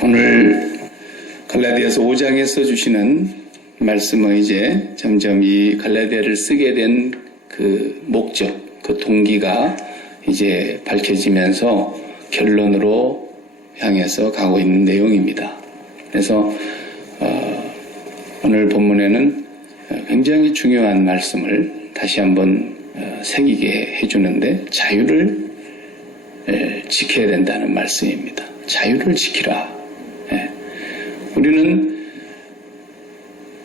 오늘 갈라디아서 5장에 써주시는 말씀은 이제 점점 이 갈라디아를 쓰게 된 그 목적, 그 동기가 이제 밝혀지면서 결론으로 향해서 가고 있는 내용입니다. 그래서 오늘 본문에는 굉장히 중요한 말씀을 다시 한번 새기게 해주는데 자유를 지켜야 된다는 말씀입니다. 자유를 지키라. 우리는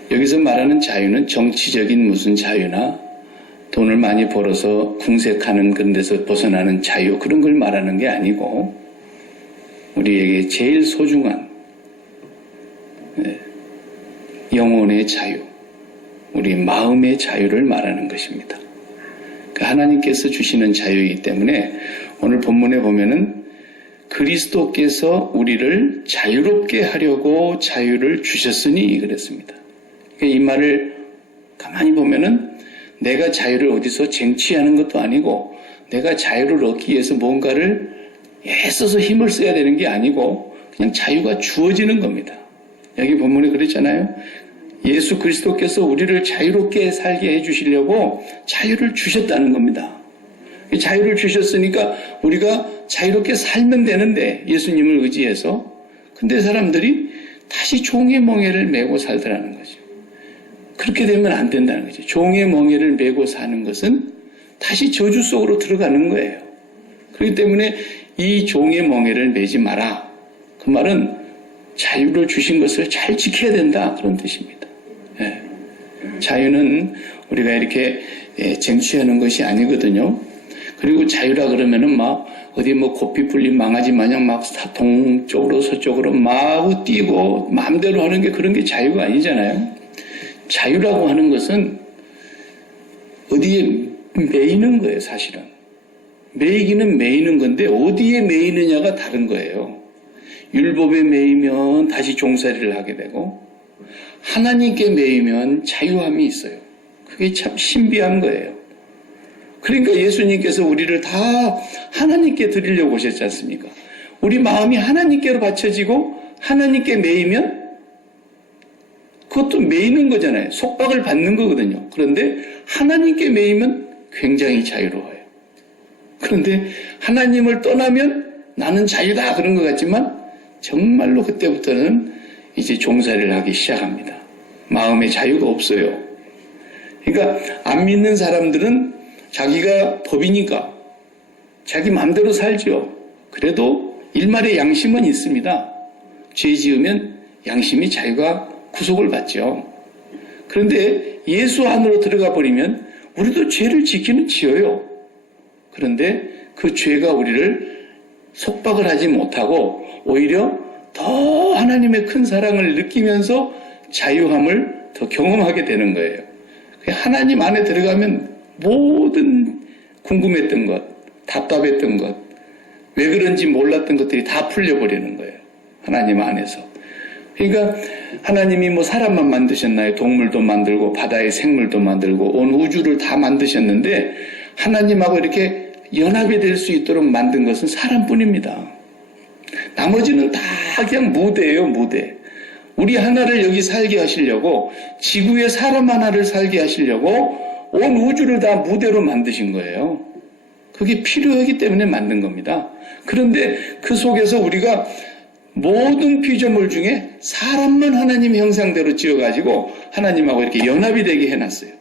여기서 말하는 자유는 정치적인 무슨 자유나 돈을 많이 벌어서 궁색하는 그런 데서 벗어나는 자유, 그런 걸 말하는 게 아니고 우리에게 제일 소중한 영혼의 자유, 우리 마음의 자유를 말하는 것입니다. 하나님께서 주시는 자유이기 때문에 오늘 본문에 보면은 그리스도께서 우리를 자유롭게 하려고 자유를 주셨으니 그랬습니다. 이 말을 가만히 보면은 내가 자유를 어디서 쟁취하는 것도 아니고 내가 자유를 얻기 위해서 뭔가를 애써서 힘을 써야 되는 게 아니고 그냥 자유가 주어지는 겁니다. 여기 본문에 그랬잖아요. 예수 그리스도께서 우리를 자유롭게 살게 해주시려고 자유를 주셨다는 겁니다. 자유를 주셨으니까 우리가 자유롭게 살면 되는데 예수님을 의지해서. 근데 사람들이 다시 종의 멍에를 메고 살더라는 거죠. 그렇게 되면 안 된다는 거죠. 종의 멍에를 메고 사는 것은 다시 저주 속으로 들어가는 거예요. 그렇기 때문에 이 종의 멍에를 메지 마라. 그 말은 자유를 주신 것을 잘 지켜야 된다, 그런 뜻입니다. 자유는 우리가 이렇게 쟁취하는 것이 아니거든요. 그리고 자유라 그러면은 막 어디 뭐 고삐 풀린 망아지 마냥 막 동쪽으로 서쪽으로 막 뛰고 마음대로 하는 게 그런 게 자유가 아니잖아요. 자유라고 하는 것은 어디에 매이는 거예요, 사실은. 매이기는 매이는 건데 어디에 매이느냐가 다른 거예요. 율법에 매이면 다시 종살이를 하게 되고 하나님께 매이면 자유함이 있어요. 그게 참 신비한 거예요. 그러니까 예수님께서 우리를 다 하나님께 드리려고 오셨지 않습니까? 우리 마음이 하나님께로 바쳐지고 하나님께 매이면 그것도 매이는 거잖아요. 속박을 받는 거거든요. 그런데 하나님께 매이면 굉장히 자유로워요. 그런데 하나님을 떠나면 나는 자유다 그런 것 같지만 정말로 그때부터는 이제 종살이를 하기 시작합니다. 마음의 자유가 없어요. 그러니까 안 믿는 사람들은 자기가 법이니까 자기 마음대로 살죠. 그래도 일말의 양심은 있습니다. 죄 지으면 양심이 자유가 구속을 받죠. 그런데 예수 안으로 들어가 버리면 우리도 죄를 지키는 지어요. 그런데 그 죄가 우리를 속박을 하지 못하고 오히려 더 하나님의 큰 사랑을 느끼면서 자유함을 더 경험하게 되는 거예요. 하나님 안에 들어가면 모든 궁금했던 것, 답답했던 것, 왜 그런지 몰랐던 것들이 다 풀려버리는 거예요. 하나님 안에서. 그러니까 하나님이 뭐 사람만 만드셨나요? 동물도 만들고 바다의 생물도 만들고 온 우주를 다 만드셨는데 하나님하고 이렇게 연합이 될 수 있도록 만든 것은 사람뿐입니다. 나머지는 다 그냥 무대예요, 무대. 우리 하나를 여기 살게 하시려고, 지구에 사람 하나를 살게 하시려고 온 우주를 다 무대로 만드신 거예요. 그게 필요하기 때문에 만든 겁니다. 그런데 그 속에서 우리가 모든 피조물 중에 사람만 하나님 형상대로 지어가지고 하나님하고 이렇게 연합이 되게 해놨어요.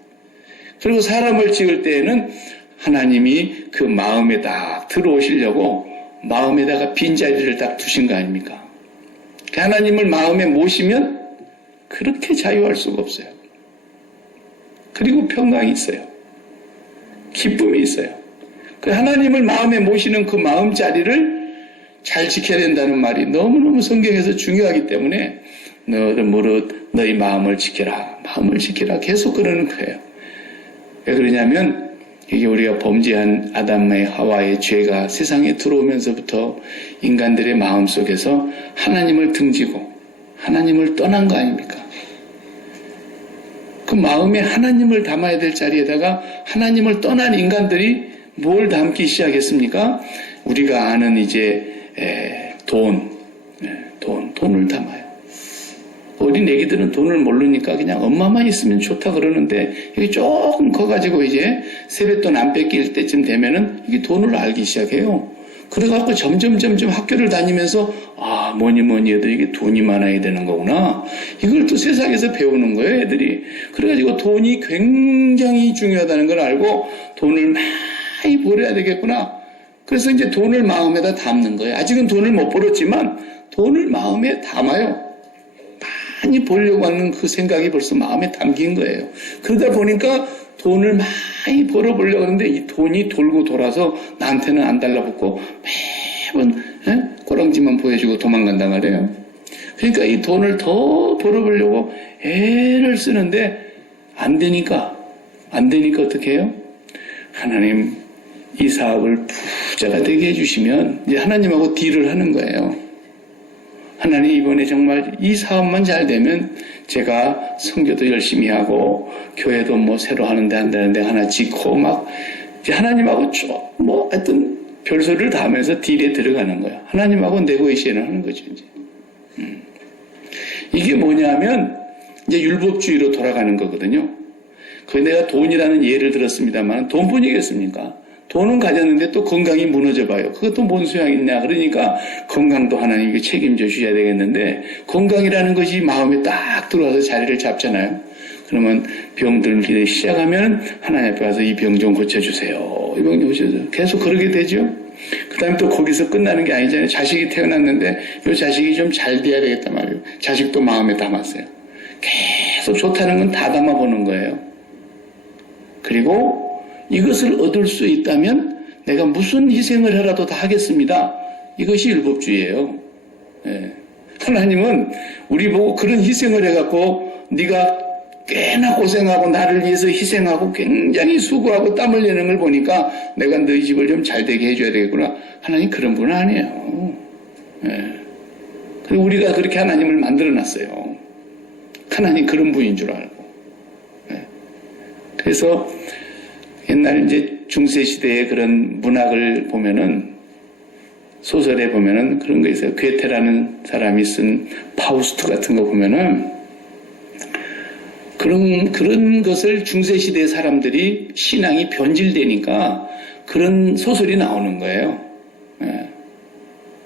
그리고 사람을 지을 때에는 하나님이 그 마음에 딱 들어오시려고 마음에다가 빈자리를 딱 두신 거 아닙니까? 하나님을 마음에 모시면 그렇게 자유할 수가 없어요. 그리고 평강이 있어요. 기쁨이 있어요. 그 하나님을 마음에 모시는 그 마음자리를 잘 지켜야 된다는 말이 너무너무 성경에서 중요하기 때문에 너를 무릇 너희 마음을 지켜라. 마음을 지켜라. 계속 그러는 거예요. 왜 그러냐면 이게 우리가 범죄한 아담의 하와의 죄가 세상에 들어오면서부터 인간들의 마음속에서 하나님을 등지고 하나님을 떠난 거 아닙니까? 그 마음에 하나님을 담아야 될 자리에다가 하나님을 떠난 인간들이 뭘 담기 시작했습니까? 우리가 아는 이제 돈, 돈을 담아요. 어린 애기들은 돈을 모르니까 그냥 엄마만 있으면 좋다 그러는데 이게 조금 커가지고 이제 세뱃돈 안 뺏길 때쯤 되면은 이게 돈을 알기 시작해요. 그래갖고 점점 학교를 다니면서 뭐니 해도 이게 돈이 많아야 되는 거구나. 이걸 또 세상에서 배우는 거예요, 애들이. 그래가지고 돈이 굉장히 중요하다는 걸 알고 돈을 많이 벌어야 되겠구나. 그래서 이제 돈을 마음에다 담는 거예요. 아직은 돈을 못 벌었지만 돈을 마음에 담아요. 많이 벌려고 하는 그 생각이 벌써 마음에 담긴 거예요. 그러다 보니까 돈을 많이 벌어보려고 하는데 이 돈이 돌고 돌아서 나한테는 안 달라붙고 매번 꼬랑지만 보여주고 도망간단 말이에요. 그러니까 이 돈을 더 벌어보려고 애를 쓰는데 안 되니까 어떻게 해요? 하나님 이 사업을 부자가 되게 해주시면 이제 하나님하고 딜을 하는 거예요. 하나님 이번에 정말 이 사업만 잘 되면 제가 선교도 열심히 하고 교회도 뭐 새로 한다는데 하나 짓고 막 이제 하나님하고 하여튼 별소리를 다 하면서 딜에 들어가는 거예요. 하나님하고 네고시에이션을 하는 거죠. 이제. 이게 뭐냐면 이제 율법주의로 돌아가는 거거든요. 그 내가 돈이라는 예를 들었습니다만 돈뿐이겠습니까? 돈은 가졌는데 또 건강이 무너져 봐요. 그것도 뭔 소용이 있냐. 그러니까 건강도 하나님께 책임져 주셔야 되겠는데 건강이라는 것이 마음에 딱 들어와서 자리를 잡잖아요. 그러면 병들기 시작하면 하나님 앞에 와서 이 병 좀 고쳐주세요. 이 병 좀 고쳐주세요. 계속 그러게 되죠. 그 다음에 또 거기서 끝나는 게 아니잖아요. 자식이 태어났는데 이 자식이 좀 잘 돼야 되겠단 말이에요. 자식도 마음에 담았어요. 계속 좋다는 건 다 담아보는 거예요. 그리고 이것을 얻을 수 있다면 내가 무슨 희생을 해라도 다 하겠습니다. 이것이 율법주의예요. 예. 하나님은 우리 보고 그런 희생을 해갖고 네가 꽤나 고생하고 나를 위해서 희생하고 굉장히 수고하고 땀 흘리는 걸 보니까 내가 너희 집을 좀 잘 되게 해줘야 되겠구나. 하나님 그런 분은 아니에요. 예. 그리고 우리가 그렇게 하나님을 만들어놨어요. 하나님 그런 분인 줄 알고. 예. 그래서 옛날 이제 중세시대의 그런 문학을 보면은, 소설에 보면은 그런 거 있어요. 괴테라는 사람이 쓴 파우스트 같은 거 보면은, 그런 것을 중세시대 사람들이 신앙이 변질되니까 그런 소설이 나오는 거예요. 예.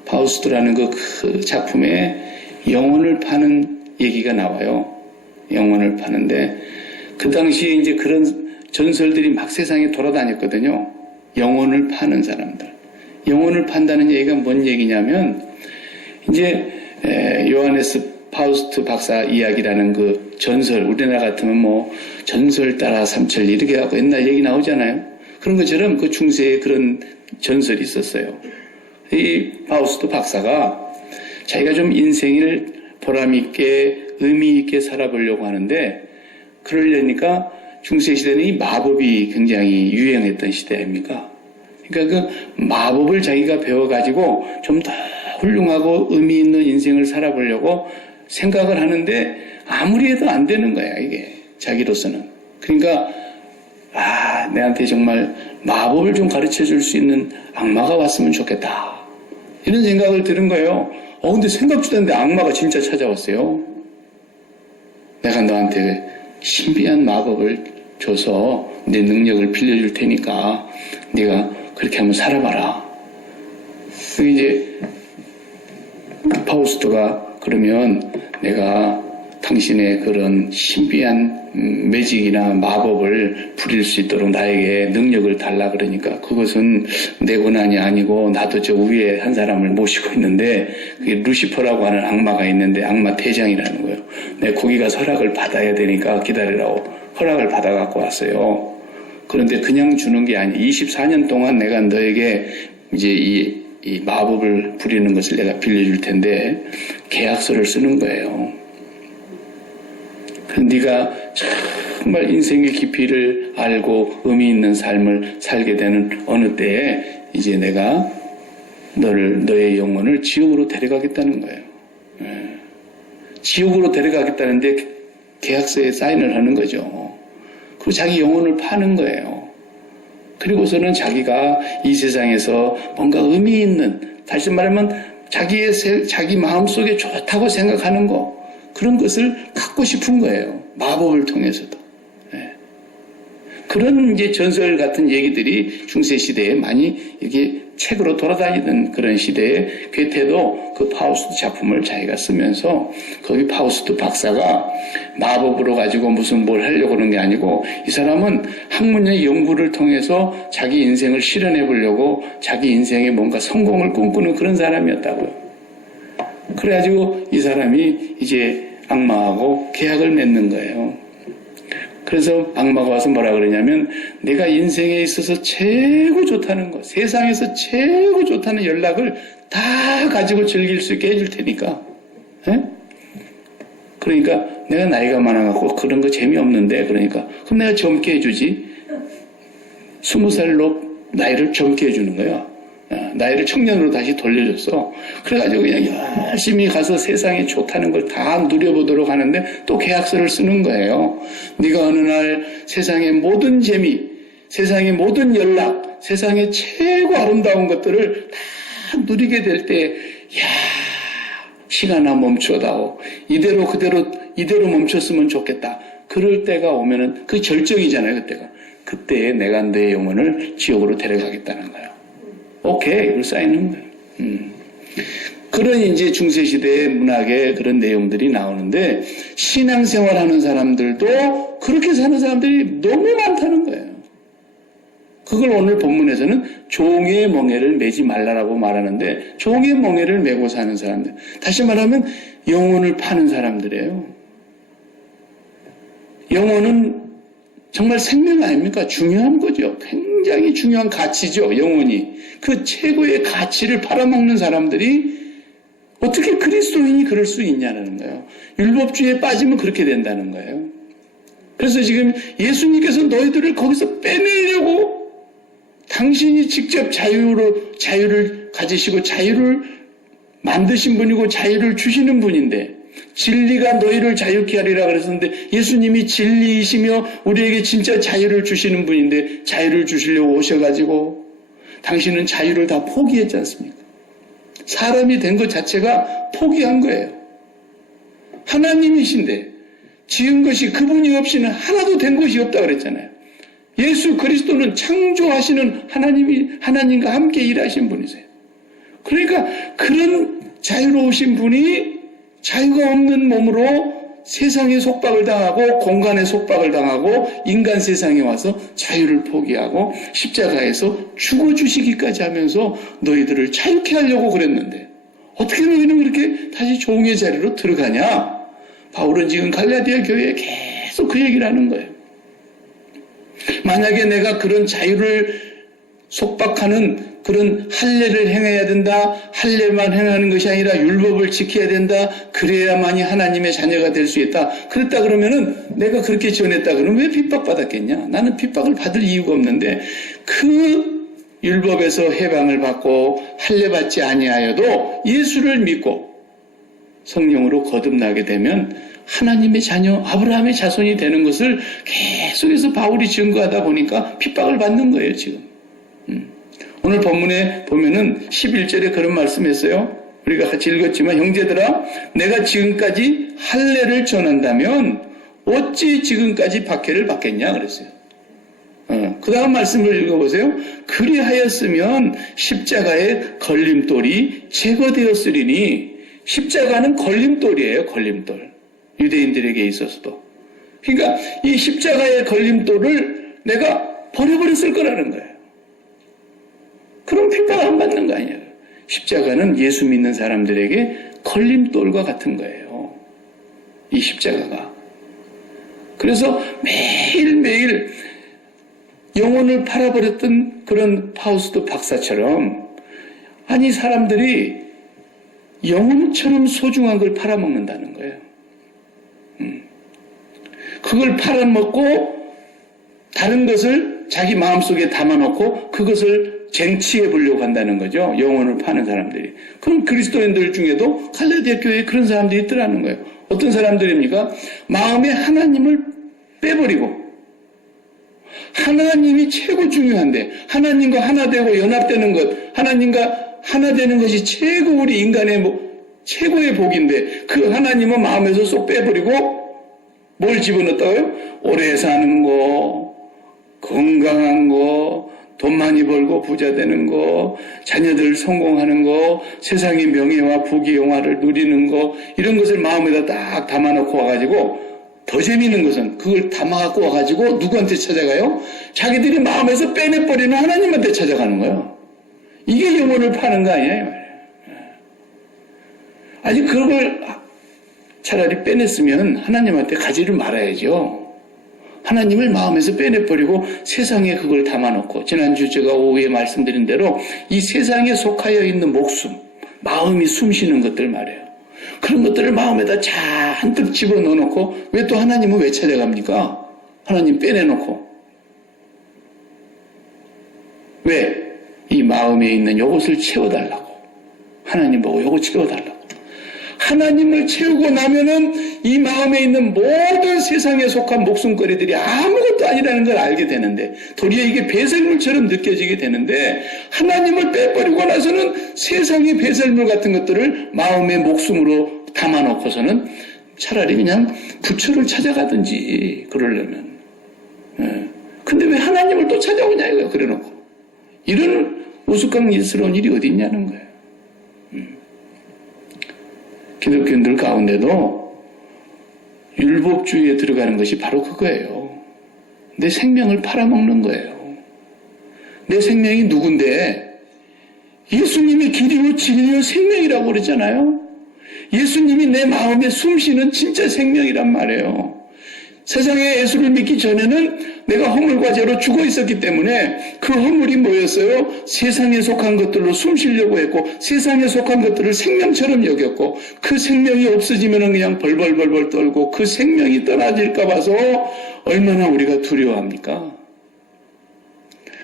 파우스트라는 그 작품에 영혼을 파는 얘기가 나와요. 영혼을 파는데, 그 당시에 이제 그런 전설들이 막 세상에 돌아다녔거든요. 영혼을 파는 사람들. 영혼을 판다는 얘기가 뭔 얘기냐면 이제 요하네스 파우스트 박사 이야기라는 그 전설, 우리나라 같으면 뭐 전설 따라 삼철 이렇게 하고 옛날 얘기 나오잖아요. 그런 것처럼 그 중세에 그런 전설이 있었어요. 이 파우스트 박사가 자기가 좀 인생을 보람있게 의미있게 살아보려고 하는데 그러려니까 중세시대는 이 마법이 굉장히 유행했던 시대 아닙니까? 그러니까 그 마법을 자기가 배워가지고 좀 더 훌륭하고 의미 있는 인생을 살아보려고 생각을 하는데 아무리 해도 안 되는 거야, 이게. 자기로서는. 그러니까, 내한테 정말 마법을 좀 가르쳐 줄 수 있는 악마가 왔으면 좋겠다. 이런 생각을 들은 거예요. 근데 생각지도 않는데 악마가 진짜 찾아왔어요. 내가 너한테 신비한 마법을 줘서 내 능력을 빌려줄 테니까 네가 그렇게 한번 살아봐라. 이제 파우스트가 그러면 내가 당신의 그런 신비한 매직이나 마법을 부릴 수 있도록 나에게 능력을 달라 그러니까 그것은 내 권한이 아니고 나도 저 위에 한 사람을 모시고 있는데 그게 루시퍼라고 하는 악마가 있는데 악마 대장이라는 거예요. 내가 거기 가서 허락을 받아야 되니까 기다리라고 허락을 받아갖고 왔어요. 그런데 그냥 주는 게 아니에요. 24년 동안 내가 너에게 이제 이 마법을 부리는 것을 내가 빌려줄 텐데 계약서를 쓰는 거예요. 네가 정말 인생의 깊이를 알고 의미 있는 삶을 살게 되는 어느 때에 이제 내가 너의 영혼을 지옥으로 데려가겠다는 거예요. 지옥으로 데려가겠다는데 계약서에 사인을 하는 거죠. 그리고 자기 영혼을 파는 거예요. 그리고서는 자기가 이 세상에서 뭔가 의미 있는, 다시 말하면 자기 마음속에 좋다고 생각하는 거, 그런 것을 갖고 싶은 거예요. 마법을 통해서도. 예. 그런 이제 전설 같은 얘기들이 중세시대에 많이 이렇게 책으로 돌아다니던 그런 시대에 괴테도 그 파우스트 작품을 자기가 쓰면서 거기 파우스트 박사가 마법으로 가지고 무슨 뭘 하려고 그런 게 아니고 이 사람은 학문의 연구를 통해서 자기 인생을 실현해 보려고 자기 인생에 뭔가 성공을 꿈꾸는 그런 사람이었다고요. 그래가지고 이 사람이 이제 악마하고 계약을 맺는 거예요. 그래서 악마가 와서 뭐라 그러냐면 내가 인생에 있어서 최고 좋다는 거, 세상에서 최고 좋다는 연락을 다 가지고 즐길 수 있게 해줄 테니까. 에? 그러니까 내가 나이가 많아갖고 그런 거 재미없는데 그러니까 그럼 내가 젊게 해주지. 20살로 나이를 젊게 해주는 거야. 나이를 청년으로 다시 돌려줬어. 그래가지고 그냥 열심히 가서 세상에 좋다는 걸 다 누려보도록 하는데 또 계약서를 쓰는 거예요. 네가 어느 날 세상의 모든 재미, 세상의 모든 연락, 세상의 최고 아름다운 것들을 다 누리게 될 때, 야, 시간아 멈춰다오. 이대로 멈췄으면 좋겠다. 그럴 때가 오면은 그 절정이잖아요, 그때가. 그때에 내가 내 영혼을 지옥으로 데려가겠다는 거예요. 오케이, 이걸 쌓이는 거예요. 그런 이제 중세시대의 문학에 그런 내용들이 나오는데, 신앙생활 하는 사람들도 그렇게 사는 사람들이 너무 많다는 거예요. 그걸 오늘 본문에서는 종의 멍에를 매지 말라라고 말하는데, 종의 멍에를 메고 사는 사람들. 다시 말하면 영혼을 파는 사람들이에요. 영혼은 정말 생명 아닙니까? 중요한 거죠. 굉장히 중요한 가치죠, 영혼이. 그 최고의 가치를 팔아먹는 사람들이 어떻게 그리스도인이 그럴 수 있냐는 거예요. 율법주의에 빠지면 그렇게 된다는 거예요. 그래서 지금 예수님께서 너희들을 거기서 빼내려고 당신이 직접 자유를 가지시고 자유를 만드신 분이고 자유를 주시는 분인데 진리가 너희를 자유케 하리라 그랬었는데 예수님이 진리이시며 우리에게 진짜 자유를 주시는 분인데 자유를 주시려고 오셔가지고 당신은 자유를 다 포기했지 않습니까? 사람이 된 것 자체가 포기한 거예요. 하나님이신데 지은 것이 그분이 없이는 하나도 된 것이 없다 그랬잖아요. 예수 그리스도는 창조하시는 하나님과 함께 일하신 분이세요. 그러니까 그런 자유로우신 분이 자유가 없는 몸으로 세상의 속박을 당하고 공간의 속박을 당하고 인간 세상에 와서 자유를 포기하고 십자가에서 죽어주시기까지 하면서 너희들을 자유케 하려고 그랬는데 어떻게 너희는 그렇게 다시 종의 자리로 들어가냐? 바울은 지금 갈라디아 교회에 계속 그 얘기를 하는 거예요. 만약에 내가 그런 자유를 속박하는 그런 할례를 행해야 된다. 할례만 행하는 것이 아니라 율법을 지켜야 된다. 그래야만이 하나님의 자녀가 될 수 있다. 그랬다 그러면은 내가 그렇게 지원했다 그러면 왜 핍박받았겠냐? 나는 핍박을 받을 이유가 없는데 그 율법에서 해방을 받고 할례 받지 아니하여도 예수를 믿고 성령으로 거듭나게 되면 하나님의 자녀 아브라함의 자손이 되는 것을 계속해서 바울이 증거하다 보니까 핍박을 받는 거예요 지금. 오늘 본문에 보면은 11절에 그런 말씀했어요. 우리가 같이 읽었지만 형제들아 내가 지금까지 할례를 전한다면 어찌 지금까지 박해를 받겠냐 그랬어요. 그 다음 말씀을 읽어보세요. 그리하였으면 십자가의 걸림돌이 제거되었으리니 십자가는 걸림돌이에요. 걸림돌. 유대인들에게 있어서도. 그러니까 이 십자가의 걸림돌을 내가 버려버렸을 거라는 거예요. 그럼 핍박 안 받는 거 아니에요. 십자가는 예수 믿는 사람들에게 걸림돌과 같은 거예요. 이 십자가가. 그래서 매일매일 영혼을 팔아버렸던 그런 파우스트 박사처럼 아니 사람들이 영혼처럼 소중한 걸 팔아먹는다는 거예요. 그걸 팔아먹고 다른 것을 자기 마음속에 담아놓고 그것을 쟁취해 보려고 한다는 거죠. 영혼을 파는 사람들이. 그럼 그리스도인들 중에도 갈라디아 교회에 그런 사람들이 있더라는 거예요. 어떤 사람들입니까? 마음에 하나님을 빼버리고 하나님이 최고 중요한데 하나님과 하나 되고 연합되는 것, 하나님과 하나 되는 것이 최고 우리 인간의 최고의 복인데 그 하나님은 마음에서 쏙 빼버리고 뭘 집어넣었다고요? 오래 사는 거, 건강한 거, 돈 많이 벌고 부자 되는 거, 자녀들 성공하는 거, 세상의 명예와 부귀 영화를 누리는 거, 이런 것을 마음에다 딱 담아놓고 와가지고 더 재미있는 것은 그걸 담아갖고 와가지고 누구한테 찾아가요? 자기들이 마음에서 빼내버리는 하나님한테 찾아가는 거예요. 이게 영혼을 파는 거 아니에요? 아니 그걸 차라리 빼냈으면 하나님한테 가지를 말아야죠. 하나님을 마음에서 빼내버리고 세상에 그걸 담아놓고 지난주 제가 오후에 말씀드린 대로 이 세상에 속하여 있는 목숨, 마음이 숨쉬는 것들 말이에요. 그런 것들을 마음에다 잔뜩 집어넣어놓고 왜 또 하나님은 왜 찾아갑니까? 하나님 빼내놓고 왜? 이 마음에 있는 요것을 채워달라고 하나님 보고 요거 채워달라고 하나님을 채우고 나면은 이 마음에 있는 모든 세상에 속한 목숨거리들이 아무것도 아니라는 걸 알게 되는데 도리어 이게 배설물처럼 느껴지게 되는데 하나님을 빼버리고 나서는 세상의 배설물 같은 것들을 마음의 목숨으로 담아놓고서는 차라리 그냥 부처를 찾아가든지 그러려면 근데 왜 하나님을 또 찾아오냐 이거야 그래놓고 이런 우스꽝스러운 일이 어디 있냐는 거예요. 기독교인들 가운데도 율법주의에 들어가는 것이 바로 그거예요. 내 생명을 팔아먹는 거예요. 내 생명이 누군데 예수님이 길이요 진리요 생명이라고 그러잖아요. 예수님이 내 마음에 숨쉬는 진짜 생명이란 말이에요. 세상에 예수를 믿기 전에는 내가 허물과 죄로 죽어 있었기 때문에 그 허물이 뭐였어요? 세상에 속한 것들로 숨쉬려고 했고 세상에 속한 것들을 생명처럼 여겼고 그 생명이 없어지면 그냥 벌벌벌벌 떨고 그 생명이 떠나질까 봐서 얼마나 우리가 두려워합니까?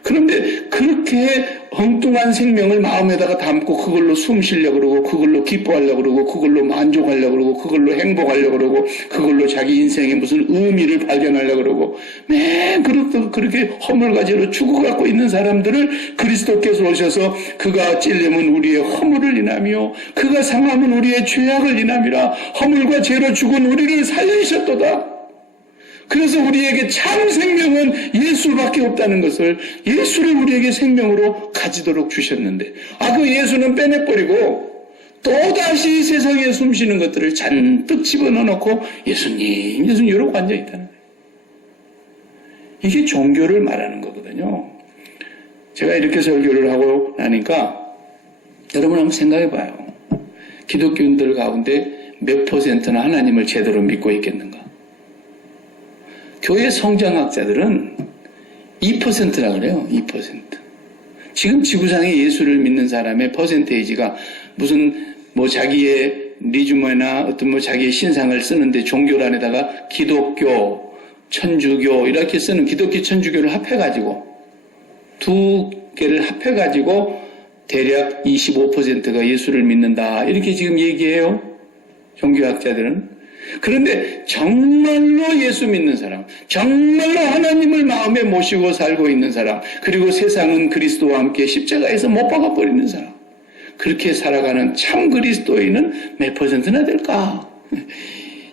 그런데 그렇게 엉뚱한 생명을 마음에다가 담고 그걸로 숨 쉬려고 그러고 그걸로 기뻐하려고 그러고 그걸로 만족하려고 그러고 그걸로 행복하려고 그러고 그걸로 자기 인생에 무슨 의미를 발견하려고 그러고 맨 그렇게 허물가지로 죽어갖고 있는 사람들을 그리스도께서 오셔서 그가 찔림은 우리의 허물을 인하며 그가 상함은 우리의 죄악을 인함이라 허물과 죄로 죽은 우리를 살리셨도다. 그래서 우리에게 참 생명은 예수밖에 없다는 것을 예수를 우리에게 생명으로 가지도록 주셨는데 그 예수는 빼내버리고 또다시 세상에 숨쉬는 것들을 잔뜩 집어넣어놓고 예수님 이러고 앉아있다는 거예요. 이게 종교를 말하는 거거든요. 제가 이렇게 설교를 하고 나니까 여러분 한번 생각해봐요. 기독교인들 가운데 몇 퍼센트나 하나님을 제대로 믿고 있겠는가? 교회 성장학자들은 2%라 그래요. 2%. 지금 지구상에 예수를 믿는 사람의 퍼센테이지가 무슨 자기의 리주머나 어떤 자기의 신상을 쓰는데 종교란에다가 기독교, 천주교 이렇게 쓰는 기독교, 천주교를 합해가지고 두 개를 합해가지고 대략 25%가 예수를 믿는다. 이렇게 지금 얘기해요. 종교학자들은. 그런데 정말로 예수 믿는 사람, 정말로 하나님을 마음에 모시고 살고 있는 사람, 그리고 세상은 그리스도와 함께 십자가에서 못 박아버리는 사람, 그렇게 살아가는 참 그리스도인은 몇 퍼센트나 될까?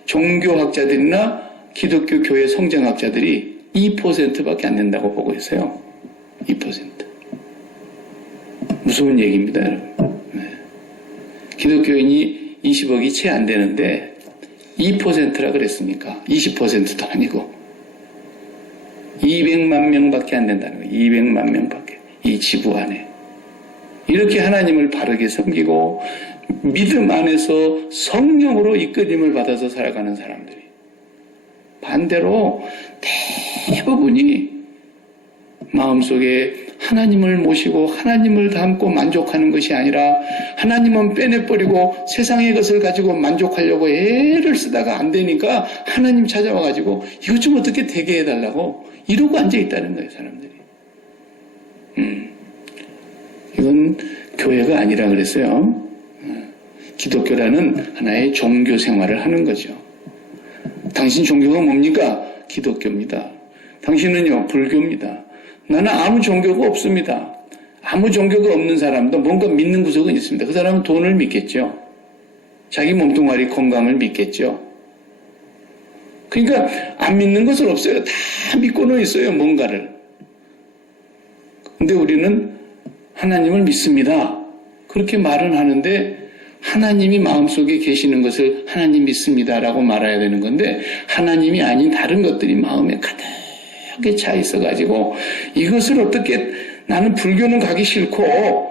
종교학자들이나 기독교 교회 성장학자들이 2%밖에 안 된다고 보고 있어요. 2%. 무서운 얘기입니다, 여러분. 기독교인이 20억이 채 안 되는데 2%라 그랬으니까 20%도 아니고 200만 명밖에 안 된다는 거예요. 200만 명밖에. 이 지구 안에. 이렇게 하나님을 바르게 섬기고 믿음 안에서 성령으로 이끌림을 받아서 살아가는 사람들이. 반대로 대부분이 마음속에 하나님을 모시고 하나님을 담고 만족하는 것이 아니라 하나님은 빼내버리고 세상의 것을 가지고 만족하려고 애를 쓰다가 안 되니까 하나님 찾아와가지고 이것 좀 어떻게 되게 해달라고 이러고 앉아있다는 거예요, 사람들이. 이건 교회가 아니라 그랬어요. 기독교라는 하나의 종교 생활을 하는 거죠. 당신 종교가 뭡니까? 기독교입니다. 당신은요, 불교입니다. 나는 아무 종교가 없습니다. 아무 종교가 없는 사람도 뭔가 믿는 구석은 있습니다. 그 사람은 돈을 믿겠죠. 자기 몸뚱아리 건강을 믿겠죠. 그러니까 안 믿는 것은 없어요. 다 믿고는 있어요, 뭔가를. 근데 우리는 하나님을 믿습니다. 그렇게 말은 하는데 하나님이 마음속에 계시는 것을 하나님 믿습니다라고 말해야 되는 건데 하나님이 아닌 다른 것들이 마음에 가득하게 차 있어가지고 이것을 어떻게 나는 불교는 가기 싫고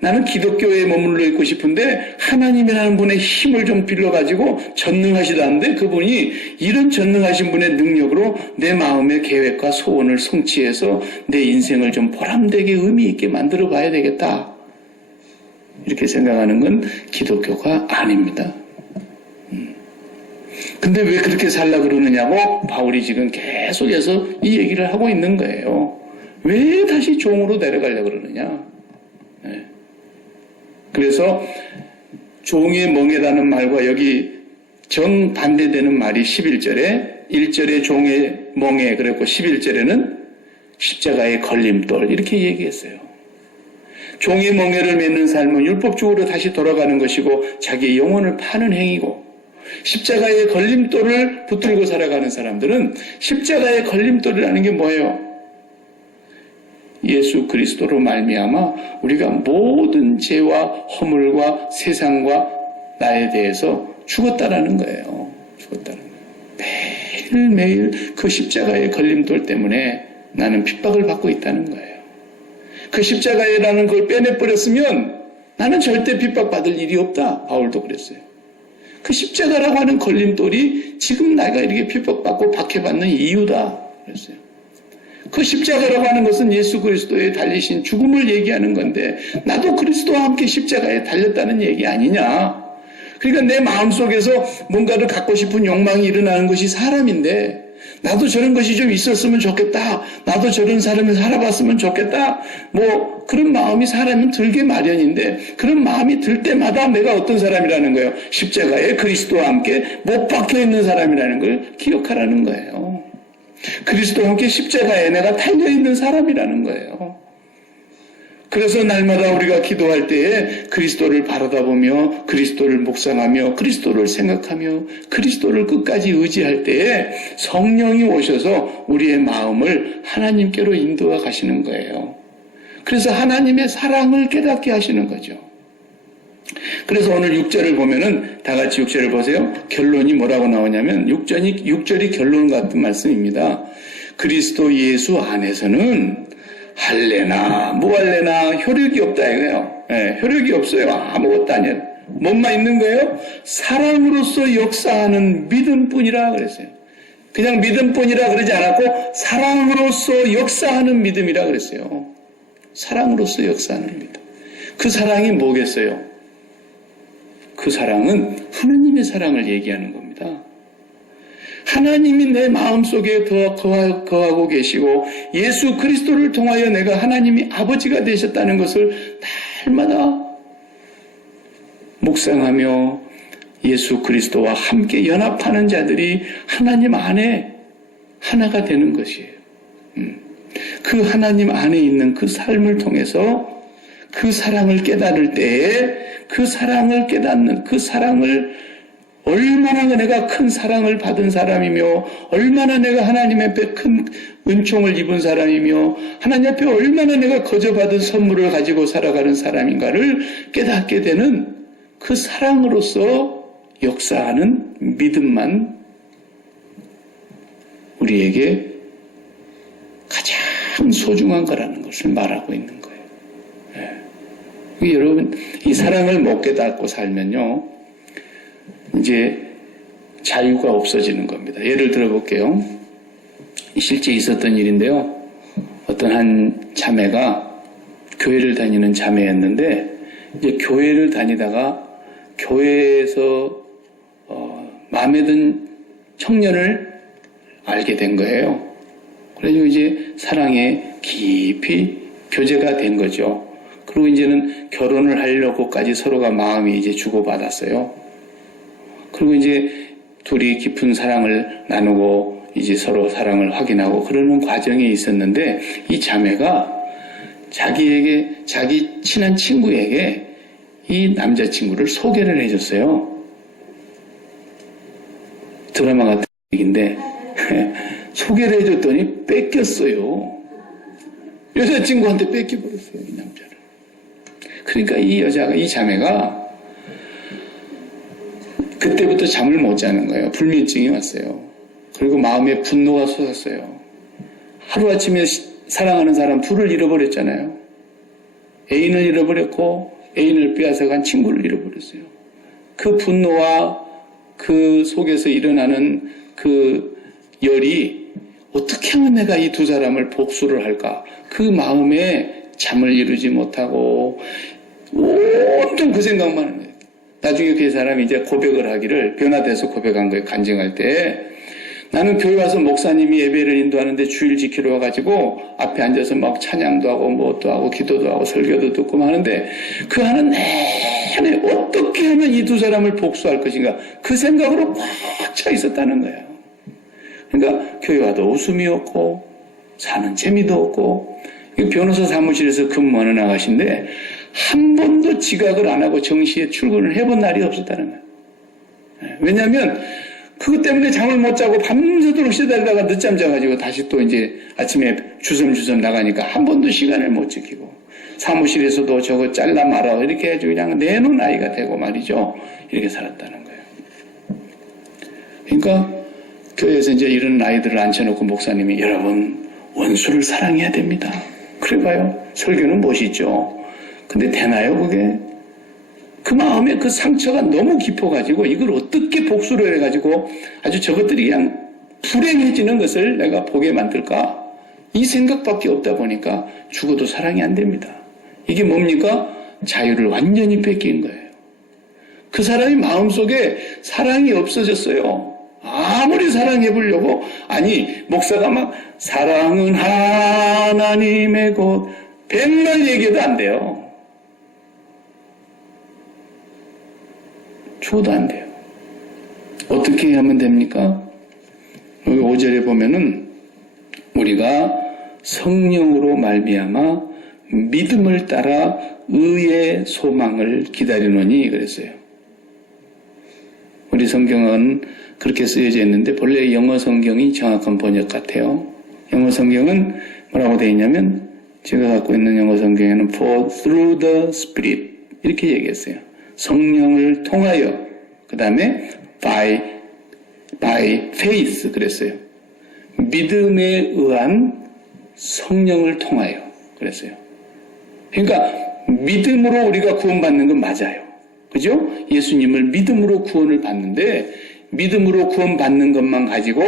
나는 기독교에 머물러 있고 싶은데 하나님이라는 분의 힘을 좀 빌려가지고 전능하시다는데 그분이 이런 전능하신 분의 능력으로 내 마음의 계획과 소원을 성취해서 내 인생을 좀 보람되게 의미 있게 만들어 봐야 되겠다. 이렇게 생각하는 건 기독교가 아닙니다. 근데 왜 그렇게 살라 그러느냐고 바울이 지금 계속해서 이 얘기를 하고 있는 거예요. 왜 다시 종으로 내려가려 그러느냐. 네. 그래서 종의 멍에다는 말과 여기 정반대되는 말이 11절에 1절에 종의 멍에 그랬고 11절에는 십자가의 걸림돌 이렇게 얘기했어요. 종의 멍에를 맺는 삶은 율법적으로 다시 돌아가는 것이고 자기의 영혼을 파는 행위고 십자가의 걸림돌을 붙들고 살아가는 사람들은 십자가의 걸림돌이라는 게 뭐예요? 예수 그리스도로 말미암아 우리가 모든 죄와 허물과 세상과 나에 대해서 죽었다라는 거예요. 죽었다는 거예요. 매일매일 그 십자가의 걸림돌 때문에 나는 핍박을 받고 있다는 거예요. 그 십자가라는 걸 빼내버렸으면 나는 절대 핍박받을 일이 없다. 바울도 그랬어요. 그 십자가라고 하는 걸림돌이 지금 내가 이렇게 핍박받고 박해받는 이유다. 그랬어요. 그 십자가라고 하는 것은 예수 그리스도의 달리신 죽음을 얘기하는 건데 나도 그리스도와 함께 십자가에 달렸다는 얘기 아니냐. 그러니까 내 마음속에서 뭔가를 갖고 싶은 욕망이 일어나는 것이 사람인데 나도 저런 것이 좀 있었으면 좋겠다. 나도 저런 삶을 살아봤으면 좋겠다. 뭐 그런 마음이 사람은 들게 마련인데 그런 마음이 들 때마다 내가 어떤 사람이라는 거예요. 십자가에 그리스도와 함께 못 박혀 있는 사람이라는 걸 기억하라는 거예요. 그리스도와 함께 십자가에 내가 달려있는 사람이라는 거예요. 그래서 날마다 우리가 기도할 때에 그리스도를 바라다보며 그리스도를 묵상하며 그리스도를 생각하며 그리스도를 끝까지 의지할 때에 성령이 오셔서 우리의 마음을 하나님께로 인도해 가시는 거예요. 그래서 하나님의 사랑을 깨닫게 하시는 거죠. 그래서 오늘 6절을 보면은 다 같이 6절을 보세요. 결론이 뭐라고 나오냐면 6절이 결론 같은 말씀입니다. 그리스도 예수 안에서는 할래나 무할래나 효력이 없다 이거예요. 네, 효력이 없어요. 아무것도 아니에요. 뭐만 있는 거예요? 사랑으로서 역사하는 믿음뿐이라 그랬어요. 그냥 믿음뿐이라 그러지 않았고 사랑으로서 역사하는 믿음이라 그랬어요. 사랑으로서 역사하는 믿음. 그 사랑이 뭐겠어요? 그 사랑은 하나님의 사랑을 얘기하는 겁니다. 하나님이 내 마음속에 더 거하고 계시고 예수 그리스도를 통하여 내가 하나님이 아버지가 되셨다는 것을 날마다 묵상하며 예수 그리스도와 함께 연합하는 자들이 하나님 안에 하나가 되는 것이에요. 그 하나님 안에 있는 그 삶을 통해서 그 사랑을 깨달을 때에 그 사랑을 깨닫는 그 사랑을 얼마나 내가 큰 사랑을 받은 사람이며 얼마나 내가 하나님 앞에 큰 은총을 입은 사람이며 하나님 앞에 얼마나 내가 거저받은 선물을 가지고 살아가는 사람인가를 깨닫게 되는 그 사랑으로서 역사하는 믿음만 우리에게 가장 소중한 거라는 것을 말하고 있는 거예요. 네. 여러분 이 사랑을 못 깨닫고 살면요 이제 자유가 없어지는 겁니다. 예를 들어 볼게요. 실제 있었던 일인데요. 어떤 한 자매가 교회를 다니는 자매였는데 이제 교회를 다니다가 교회에서 마음에 든 청년을 알게 된 거예요. 그래서 이제 사랑에 깊이 교제가 된 거죠. 그리고 이제는 결혼을 하려고까지 서로가 마음이 이제 주고받았어요. 그리고 이제 둘이 깊은 사랑을 나누고 이제 서로 사랑을 확인하고 그러는 과정이 있었는데 이 자매가 자기 친한 친구에게 이 남자친구를 소개를 해줬어요. 드라마 같은 얘기인데 소개를 해줬더니 뺏겼어요. 여자친구한테 뺏겨버렸어요, 이 남자를. 그러니까 이 자매가 그때부터 잠을 못 자는 거예요. 불면증이 왔어요. 그리고 마음에 분노가 솟았어요. 하루아침에 사랑하는 사람 둘을 잃어버렸잖아요. 애인을 잃어버렸고 애인을 빼앗아간 친구를 잃어버렸어요. 그 분노와 그 속에서 일어나는 그 열이 어떻게 하면 내가 이 두 사람을 복수를 할까? 그 마음에 잠을 이루지 못하고 온통 그 생각만 하는 거예요. 나중에 그 사람이 이제 고백을 하기를, 변화돼서 고백한 거예요. 간증할 때. 나는 교회 와서 목사님이 예배를 인도하는데 주일 지키러 와가지고 앞에 앉아서 막 찬양도 하고 뭣도 하고 기도도 하고 설교도 듣고 하는데 그 하는 내내 어떻게 하면 이 두 사람을 복수할 것인가 그 생각으로 꽉 차 있었다는 거예요. 그러니까 교회 와도 웃음이 없고 사는 재미도 없고, 변호사 사무실에서 근무하는 아가씨인데 한 번도 지각을 안 하고 정시에 출근을 해본 날이 없었다는 거예요. 왜냐하면 그것 때문에 잠을 못 자고 밤새도록 시달리다가 늦잠 자가지고 다시 또 이제 아침에 주섬주섬 나가니까 한 번도 시간을 못 지키고, 사무실에서도 저거 잘라 말아 이렇게 해가지고 그냥 내놓은 아이가 되고 말이죠. 이렇게 살았다는 거예요. 그러니까 교회에서 이제 이런 아이들을 앉혀놓고 목사님이 여러분 원수를 사랑해야 됩니다. 그래봐요. 설교는 멋있죠. 근데 되나요 그게? 그 마음에 그 상처가 너무 깊어가지고 이걸 어떻게 복수를 해가지고 아주 저것들이 그냥 불행해지는 것을 내가 보게 만들까? 이 생각밖에 없다 보니까 죽어도 사랑이 안 됩니다. 이게 뭡니까? 자유를 완전히 뺏긴 거예요. 그 사람이 마음속에 사랑이 없어졌어요. 아무리 사랑해보려고, 아니 목사가 막 사랑은 하나님의 것 백날 얘기해도 안 돼요. 죽어도 안 돼요. 어떻게 하면 됩니까? 여기 5절에 보면은 우리가 성령으로 말미암아 믿음을 따라 의의 소망을 기다리노니 그랬어요. 우리 성경은 그렇게 쓰여져 있는데 본래 영어 성경이 정확한 번역 같아요. 영어 성경은 뭐라고 되어 있냐면 제가 갖고 있는 영어 성경에는 For through the Spirit 이렇게 얘기했어요. 성령을 통하여, 그 다음에 by faith 그랬어요. 믿음에 의한 성령을 통하여 그랬어요. 그러니까 믿음으로 우리가 구원받는 건 맞아요. 그죠? 예수님을 믿음으로 구원을 받는데 믿음으로 구원받는 것만 가지고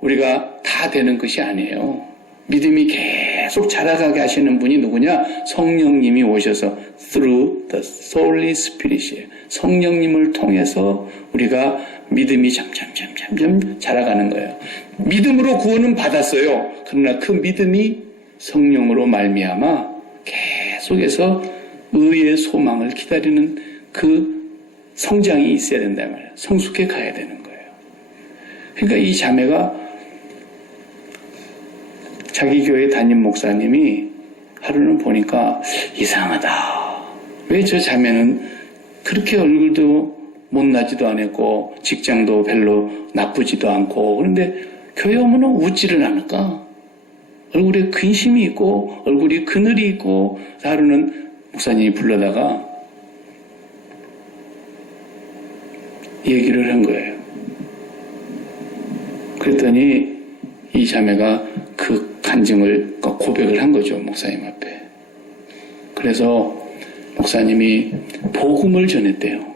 우리가 다 되는 것이 아니에요. 믿음이 계속 자라가게 하시는 분이 누구냐? 성령님이 오셔서 through the Holy Spirit이에요. 성령님을 통해서 우리가 믿음이 점점 자라가는 거예요. 믿음으로 구원은 받았어요. 그러나 그 믿음이 성령으로 말미암아 계속해서 의의 소망을 기다리는 그 성장이 있어야 된단 말이에요. 성숙해 가야 되는 거예요. 그러니까 이 자매가 자기 교회 담임 목사님이 하루는 보니까 이상하다. 왜 저 자매는 그렇게 얼굴도 못나지도 않았고 직장도 별로 나쁘지도 않고 그런데 교회 오면 웃지를 않을까? 얼굴에 근심이 있고 얼굴이 그늘이 있고. 하루는 목사님이 불러다가 얘기를 한 거예요. 그랬더니 이 자매가 그 간증을 고백을 한 거죠. 목사님 앞에. 그래서 목사님이 복음을 전했대요.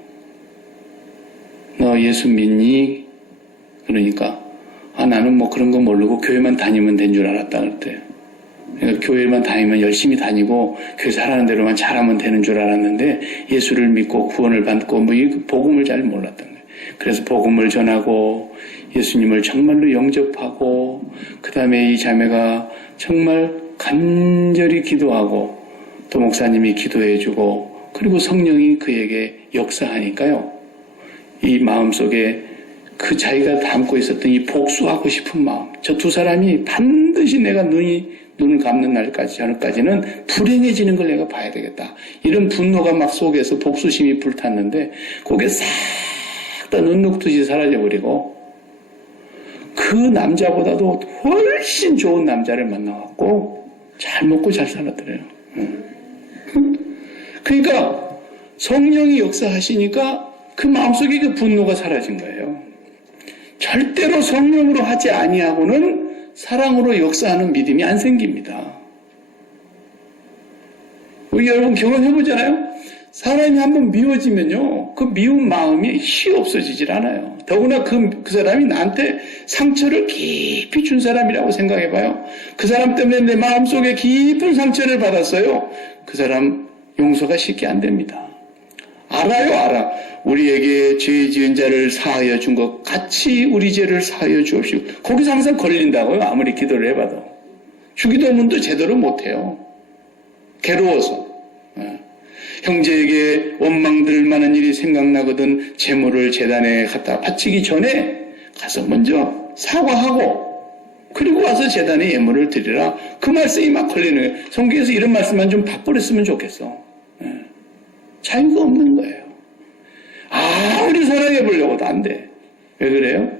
너 예수 믿니? 그러니까 나는 뭐 그런 거 모르고 교회만 다니면 된 줄 알았다 그랬대요. 그러니까 교회만 다니면 열심히 다니고 교회에서 하라는 대로만 잘하면 되는 줄 알았는데 예수를 믿고 구원을 받고 뭐 이 복음을 잘 몰랐던 거예요. 그래서 복음을 전하고 예수님을 정말로 영접하고 그 다음에 이 자매가 정말 간절히 기도하고 또 목사님이 기도해주고 그리고 성령이 그에게 역사하니까요. 이 마음속에 그 자기가 담고 있었던 이 복수하고 싶은 마음, 저 두 사람이 반드시 내가 눈이 눈을 감는 날까지 저녁까지는 불행해지는 걸 내가 봐야 되겠다. 이런 분노가 막 속에서 복수심이 불탔는데 그게 싹 다 눈 녹듯이 사라져버리고 그 남자보다도 훨씬 좋은 남자를 만나갖고 잘 먹고 잘 살았더래요. 그러니까 성령이 역사하시니까 그 마음속에 그 분노가 사라진 거예요. 절대로 성령으로 하지 아니하고는 사랑으로 역사하는 믿음이 안 생깁니다. 우리 여러분 경험해보잖아요. 사람이 한번 미워지면요, 그 미운 마음이 히 없어지질 않아요. 더구나 그 사람이 나한테 상처를 깊이 준 사람이라고 생각해봐요. 그 사람 때문에 내 마음속에 깊은 상처를 받았어요. 그 사람 용서가 쉽게 안 됩니다. 알아. 우리에게 죄 지은 자를 사하여 준 것 같이 우리 죄를 사하여 주옵시고. 거기서 항상 걸린다고요. 아무리 기도를 해봐도. 주기도문도 제대로 못해요. 괴로워서. 형제에게 원망들 만한 일이 생각나거든 제물을 제단에 갖다 바치기 전에 가서 먼저 사과하고 그리고 와서 제단에 예물을 드리라. 그 말씀이 막 걸리는 거예요. 성경에서 이런 말씀만 좀 바꿔랬으면 좋겠어. 자유가 없는 거예요. 아무리 사랑해 보려고도 안 돼. 왜 그래요?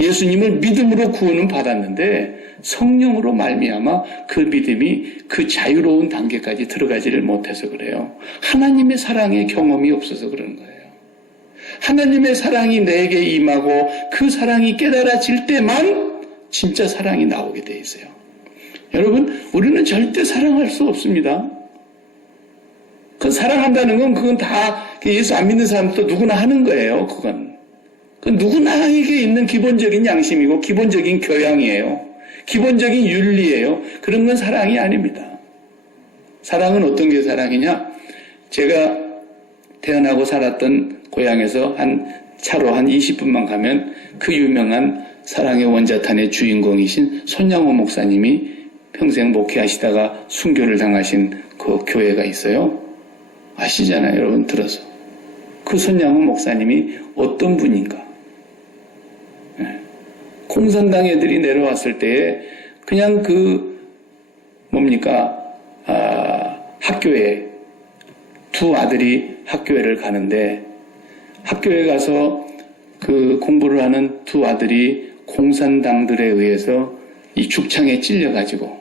예수님을 믿음으로 구원은 받았는데 성령으로 말미암아 그 믿음이 그 자유로운 단계까지 들어가지를 못해서 그래요. 하나님의 사랑의 경험이 없어서 그러는 거예요. 하나님의 사랑이 내게 임하고 그 사랑이 깨달아질 때만 진짜 사랑이 나오게 돼 있어요. 여러분, 우리는 절대 사랑할 수 없습니다. 그 사랑한다는 건 그건 다 예수 안 믿는 사람도 누구나 하는 거예요. 그건. 그 누구나에게 있는 기본적인 양심이고 기본적인 교양이에요. 기본적인 윤리예요. 그런 건 사랑이 아닙니다. 사랑은 어떤 게 사랑이냐? 제가 태어나고 살았던 고향에서 차로 한 20분만 가면 그 유명한 사랑의 원자탄의 주인공이신 손양호 목사님이 평생 목회하시다가 순교를 당하신 그 교회가 있어요. 아시잖아요, 여러분. 들어서. 그 손양호 목사님이 어떤 분인가? 공산당 애들이 내려왔을 때에 그냥 학교에 두 아들이 학교에를 가는데 학교에 가서 그 공부를 하는 두 아들이 공산당들에 의해서 이 죽창에 찔려가지고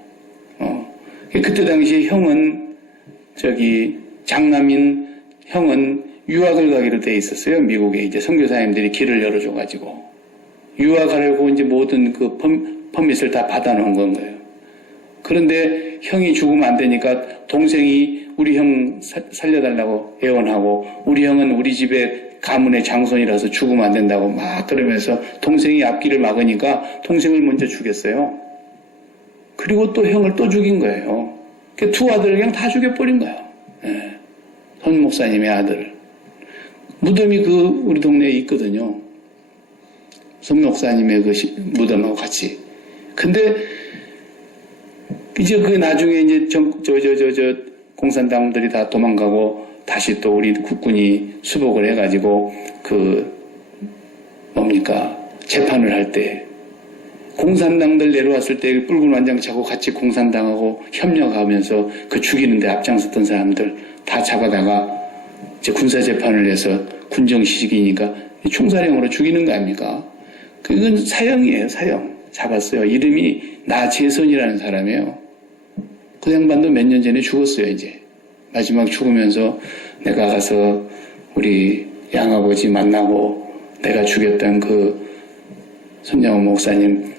그때 당시에 형은 장남인 형은 유학을 가기로 돼 있었어요. 미국에 이제 선교사님들이 길을 열어줘가지고 유학하려고 이제 모든 그 퍼밋을 다 받아놓은 건 거예요. 그런데 형이 죽으면 안 되니까 동생이 우리 형 살려달라고 애원하고 우리 형은 우리 집에 가문의 장손이라서 죽으면 안 된다고 막 그러면서 동생이 앞길을 막으니까 동생을 먼저 죽였어요. 그리고 또 형을 또 죽인 거예요. 그 두 아들을 그냥 다 죽여버린 거예요. 손 목사님의 아들. 무덤이 우리 동네에 있거든요. 손 목사님의 무덤하고 같이. 근데 이제 나중에 이제 공산당들이 다 도망가고 다시 또 우리 국군이 수복을 해가지고 재판을 할 때 공산당들 내려왔을 때 붉은 완장 차고 같이 공산당하고 협력하면서 죽이는데 앞장섰던 사람들 다 잡아다가 이제 군사재판을 해서 군정시식이니까 총사령으로 죽이는 거 아닙니까? 그건 사형이에요, 사형. 잡았어요. 이름이 나재선이라는 사람이에요. 그 양반도 몇 년 전에 죽었어요, 이제. 마지막 죽으면서 내가 가서 우리 양아버지 만나고 내가 죽였던 손양호 목사님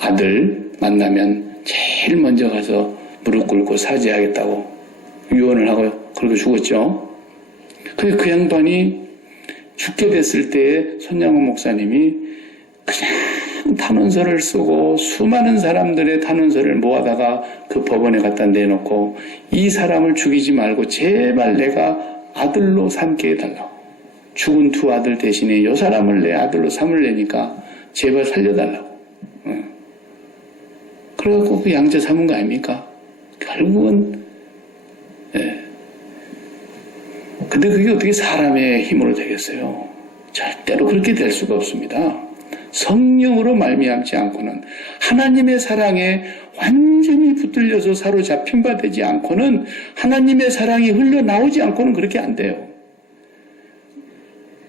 아들 만나면 제일 먼저 가서 무릎 꿇고 사죄하겠다고 유언을 하고 그렇게 죽었죠. 그 양반이 죽게 됐을 때에 손양호 목사님이 그냥 탄원서를 쓰고 수많은 사람들의 탄원서를 모아다가 그 법원에 갖다 내놓고 이 사람을 죽이지 말고 제발 내가 아들로 삼게 해달라고. 죽은 두 아들 대신에 이 사람을 내 아들로 삼으려니까 제발 살려달라고. 그래갖고 그 양자 삼은 거 아닙니까? 결국은 근데 그게 어떻게 사람의 힘으로 되겠어요? 절대로 그렇게 될 수가 없습니다. 성령으로 말미암지 않고는 하나님의 사랑에 완전히 믿음이 붙들려서 사로잡힌 바 되지 않고는 하나님의 사랑이 흘러나오지 않고는 그렇게 안 돼요.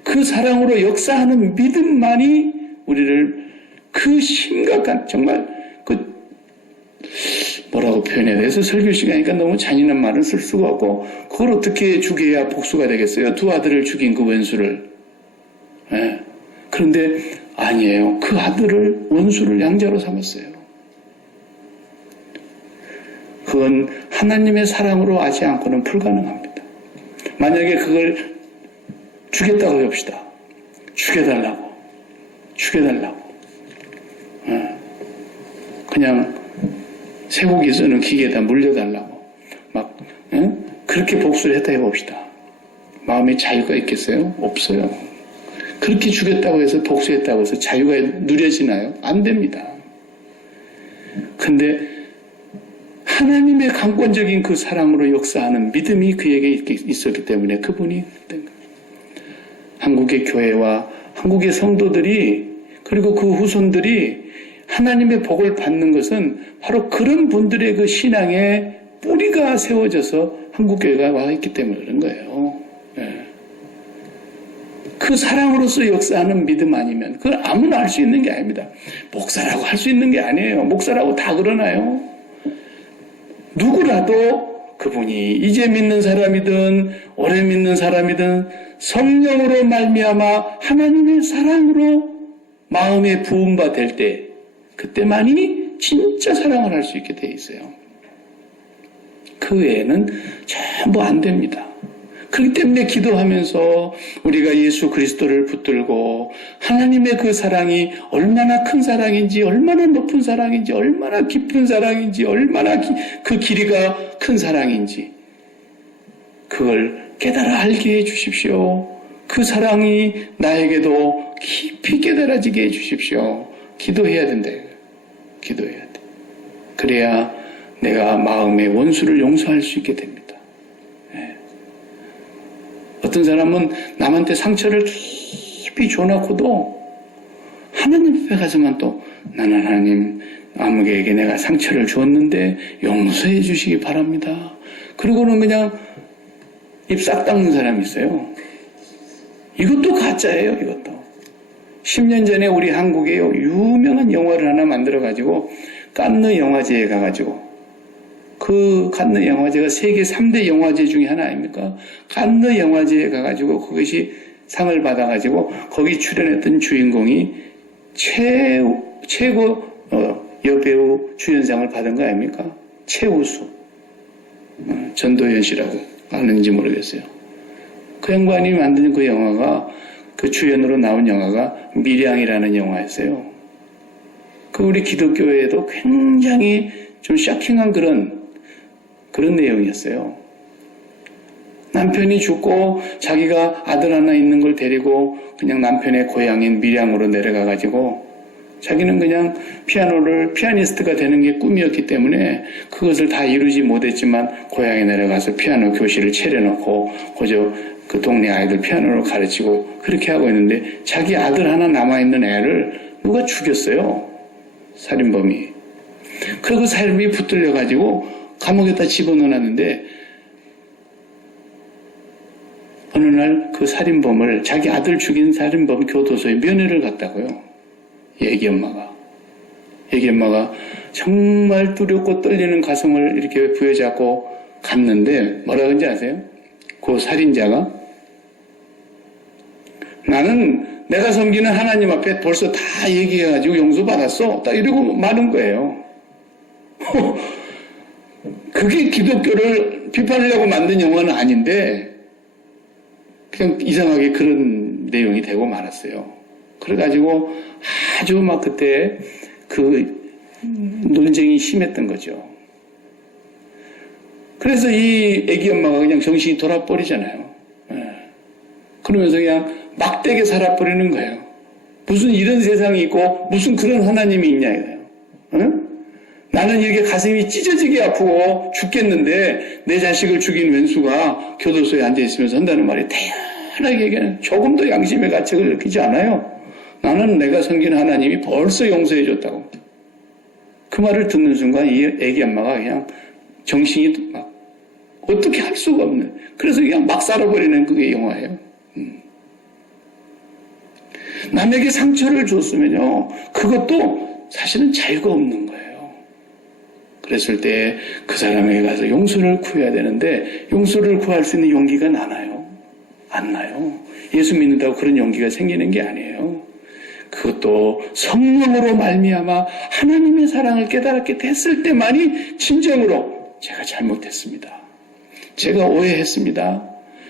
그 사랑으로 역사하는 믿음만이 우리를 그 심각한 정말 뭐라고 표현해야 돼서 설교 시간이니까 너무 잔인한 말은 쓸 수가 없고 그걸 어떻게 죽여야 복수가 되겠어요? 두 아들을 죽인 그 원수를. 예. 그런데 아니에요. 그 아들을 원수를 양자로 삼았어요. 그건 하나님의 사랑으로 하지 않고는 불가능합니다. 만약에 그걸 죽였다고 합시다. 죽여달라고. 그냥 쇠고기 쓰는 기계에다 물려달라고. 그렇게 복수를 했다 해봅시다. 마음에 자유가 있겠어요? 없어요. 그렇게 죽였다고 해서 복수했다고 해서 자유가 누려지나요? 안 됩니다. 근데 하나님의 강권적인 그 사랑으로 역사하는 믿음이 그에게 있었기 때문에 그분이 된 거예요. 한국의 교회와 한국의 성도들이 그리고 그 후손들이 하나님의 복을 받는 것은 바로 그런 분들의 그 신앙의 뿌리가 세워져서 한국교회가 와 있기 때문에 그런 거예요. 네. 그 사랑으로서 역사하는 믿음 아니면 그걸 아무나 할 수 있는 게 아닙니다. 목사라고 할 수 있는 게 아니에요. 목사라고 다 그러나요? 누구라도 그분이 이제 믿는 사람이든 오래 믿는 사람이든 성령으로 말미암아 하나님의 사랑으로 마음에 부음바 될 때 그때만이 진짜 사랑을 할 수 있게 돼 있어요. 그 외에는 전부 안 됩니다. 그렇기 때문에 기도하면서 우리가 예수 그리스도를 붙들고 하나님의 그 사랑이 얼마나 큰 사랑인지 얼마나 높은 사랑인지 얼마나 깊은 사랑인지 얼마나 그 길이가 큰 사랑인지 그걸 깨달아 알게 해주십시오. 그 사랑이 나에게도 깊이 깨달아지게 해주십시오. 기도해야 된대요. 기도해야 돼. 그래야 내가 마음의 원수를 용서할 수 있게 됩니다. 어떤 사람은 남한테 상처를 깊이 줘놓고도 하나님 앞에 가서만 또 나는 하나님 아무개에게 내가 상처를 주었는데 용서해 주시기 바랍니다. 그리고는 그냥 입 싹 닦는 사람이 있어요. 이것도 가짜예요. 이것도. 10년 전에 우리 한국에 유명한 영화를 하나 만들어가지고 칸느 영화제에 가가지고 그 칸느 영화제가 세계 3대 영화제 중에 하나 아닙니까? 칸느 영화제에 가가지고 그것이 상을 받아가지고 거기 출연했던 주인공이 최고 여배우 주연상을 받은 거 아닙니까? 최우수. 전도연 씨라고 아는지 모르겠어요. 그 양반이 만든 그 영화가 그 주연으로 나온 영화가 밀양이라는 영화였어요. 그 우리 기독교회에도 굉장히 좀 쇼킹한 그런 내용이었어요. 남편이 죽고 자기가 아들 하나 있는 걸 데리고 그냥 남편의 고향인 밀양으로 내려가가지고 자기는 그냥 피아니스트가 되는 게 꿈이었기 때문에 그것을 다 이루지 못했지만 고향에 내려가서 피아노 교실을 차려놓고 그저 그 동네 아이들 피아노를 가르치고 그렇게 하고 있는데 자기 아들 하나 남아있는 애를 누가 죽였어요. 살인범이. 그리고 삶이 붙들려가지고 감옥에다 집어넣어놨는데 어느 날 그 살인범을 자기 아들 죽인 살인범 교도소에 면회를 갔다고요. 애기 엄마가 정말 두렵고 떨리는 가슴을 이렇게 부여잡고 갔는데 뭐라 그런지 아세요? 그 살인자가 나는 내가 섬기는 하나님 앞에 벌써 다 얘기해가지고 용서받았어. 딱 이러고 마는 거예요. 그게 기독교를 비판하려고 만든 영화는 아닌데 그냥 이상하게 그런 내용이 되고 말았어요. 그래가지고 아주 막 그때 그 논쟁이 심했던 거죠. 그래서 이 애기 엄마가 그냥 정신이 돌아버리잖아요. 그러면서 그냥 막대게 살아버리는 거예요. 무슨 이런 세상이 있고 무슨 그런 하나님이 있냐 이거예요. 응? 나는 이렇게 가슴이 찢어지게 아프고 죽겠는데 내 자식을 죽인 왼수가 교도소에 앉아있으면서 한다는 말이 태연하게 얘기하는 조금도 양심의 가책을 느끼지 않아요. 나는 내가 섬기는 하나님이 벌써 용서해줬다고. 그 말을 듣는 순간 이 애기 엄마가 그냥 정신이 막 어떻게 할 수가 없는, 그래서 그냥 막 살아버리는 그게 영화예요. 남에게 상처를 줬으면요, 그것도 사실은 자유가 없는 거예요. 그랬을 때 그 사람에게 가서 용서를 구해야 되는데 용서를 구할 수 있는 용기가 나나요? 안 나요. 예수 믿는다고 그런 용기가 생기는 게 아니에요. 그것도 성령으로 말미암아 하나님의 사랑을 깨달았게 됐을 때만이 진정으로 제가 잘못했습니다. 제가 오해했습니다.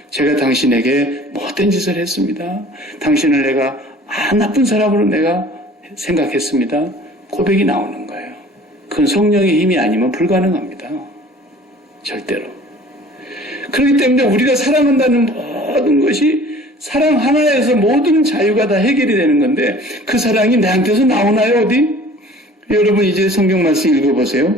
제가 당신에게 못된 짓을 했습니다. 당신을 내가 나쁜 사람으로 내가 생각했습니다. 고백이 나오는 거예요. 그건 성령의 힘이 아니면 불가능합니다. 절대로. 그렇기 때문에 우리가 사랑한다는 모든 것이 사랑 하나에서 모든 자유가 다 해결이 되는 건데 그 사랑이 내한테서 나오나요? 어디? 여러분 이제 성경 말씀 읽어보세요.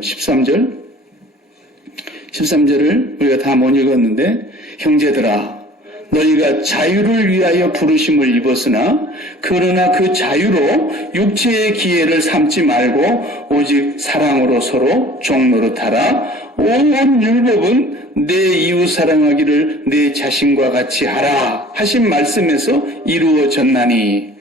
13절을 우리가 다 못 읽었는데, 형제들아 너희가 자유를 위하여 부르심을 입었으나 그러나 그 자유로 육체의 기회를 삼지 말고 오직 사랑으로 서로 종노릇하라. 온 율법은 내 이웃 사랑하기를 내 자신과 같이 하라 하신 말씀에서 이루어졌나니.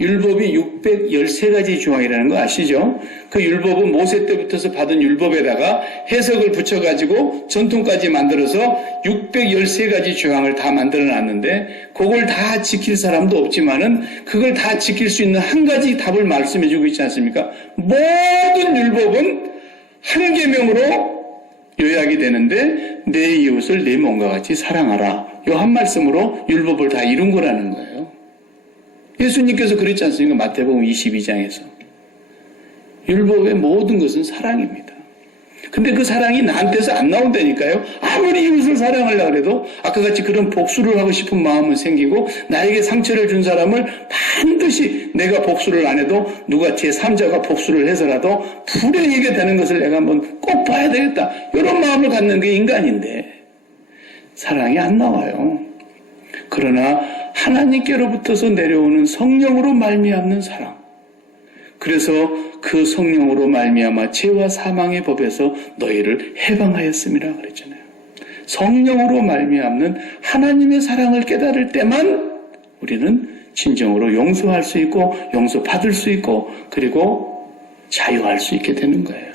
율법이 613가지 조항이라는 거 아시죠? 그 율법은 모세 때부터서 받은 율법에다가 해석을 붙여가지고 전통까지 만들어서 613가지 조항을 다 만들어놨는데 그걸 다 지킬 사람도 없지만은 그걸 다 지킬 수 있는 한 가지 답을 말씀해주고 있지 않습니까? 모든 율법은 한 계명으로 요약이 되는데 내 이웃을 내 몸과 같이 사랑하라. 이 한 말씀으로 율법을 다 이룬 거라는 거예요. 예수님께서 그랬지 않습니까? 마태복음 22장에서. 율법의 모든 것은 사랑입니다. 근데 그 사랑이 나한테서 안 나온다니까요. 아무리 이웃을 사랑하려고 해도 아까 같이 그런 복수를 하고 싶은 마음은 생기고 나에게 상처를 준 사람을 반드시 내가 복수를 안 해도 누가 제3자가 복수를 해서라도 불행하게 되는 것을 내가 한번 꼭 봐야 되겠다. 이런 마음을 갖는 게 인간인데 사랑이 안 나와요. 그러나 하나님께로부터서 내려오는 성령으로 말미암는 사랑. 그래서 그 성령으로 말미암아 죄와 사망의 법에서 너희를 해방하였음이라 그랬잖아요. 성령으로 말미암는 하나님의 사랑을 깨달을 때만 우리는 진정으로 용서할 수 있고 용서받을 수 있고 그리고 자유할 수 있게 되는 거예요.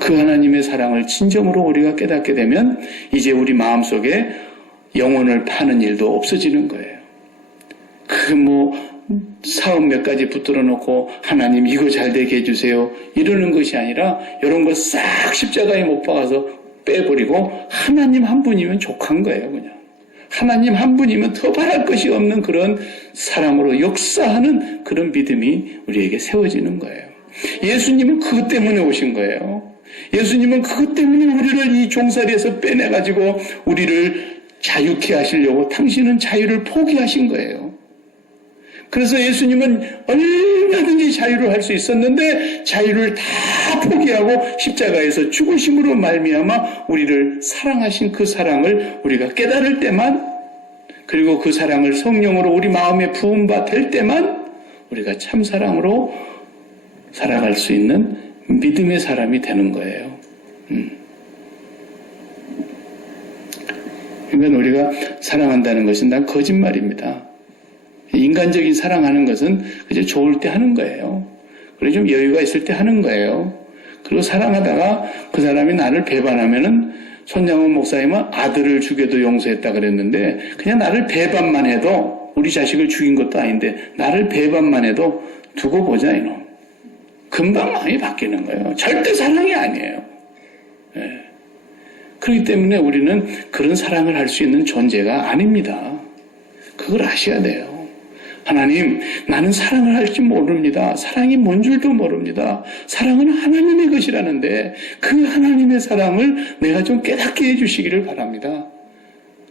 그 하나님의 사랑을 진정으로 우리가 깨닫게 되면 이제 우리 마음속에 영혼을 파는 일도 없어지는 거예요. 사업 몇 가지 붙들어 놓고 하나님 이거 잘 되게 해주세요 이러는 것이 아니라 이런 거 싹 십자가에 못 박아서 빼버리고 하나님 한 분이면 족한 거예요. 그냥 하나님 한 분이면 더 바랄 것이 없는 그런 사랑으로 역사하는 그런 믿음이 우리에게 세워지는 거예요. 예수님은 그것 때문에 오신 거예요. 예수님은 그것 때문에 우리를 이 종살이에서 빼내가지고 우리를 자유케 하시려고 당신은 자유를 포기하신 거예요. 그래서 예수님은 얼마든지 자유를 할 수 있었는데 자유를 다 포기하고 십자가에서 죽으심으로 말미암아 우리를 사랑하신 그 사랑을 우리가 깨달을 때만, 그리고 그 사랑을 성령으로 우리 마음에 부음받을 때만 우리가 참 사랑으로 살아갈 수 있는 믿음의 사람이 되는 거예요. 그러니까 우리가 사랑한다는 것은 난 거짓말입니다. 인간적인 사랑하는 것은 그저 좋을 때 하는 거예요. 그리고 좀 여유가 있을 때 하는 거예요. 그리고 사랑하다가 그 사람이 나를 배반하면은 손양원 목사님은 아들을 죽여도 용서했다 그랬는데 그냥 나를 배반만 해도, 우리 자식을 죽인 것도 아닌데 나를 배반만 해도 두고 보자 이놈. 금방 마음이 바뀌는 거예요. 절대 사랑이 아니에요. 예. 그렇기 때문에 우리는 그런 사랑을 할 수 있는 존재가 아닙니다. 그걸 아셔야 돼요. 하나님, 나는 사랑을 할지 모릅니다. 사랑이 뭔 줄도 모릅니다. 사랑은 하나님의 것이라는데 그 하나님의 사랑을 내가 좀 깨닫게 해주시기를 바랍니다.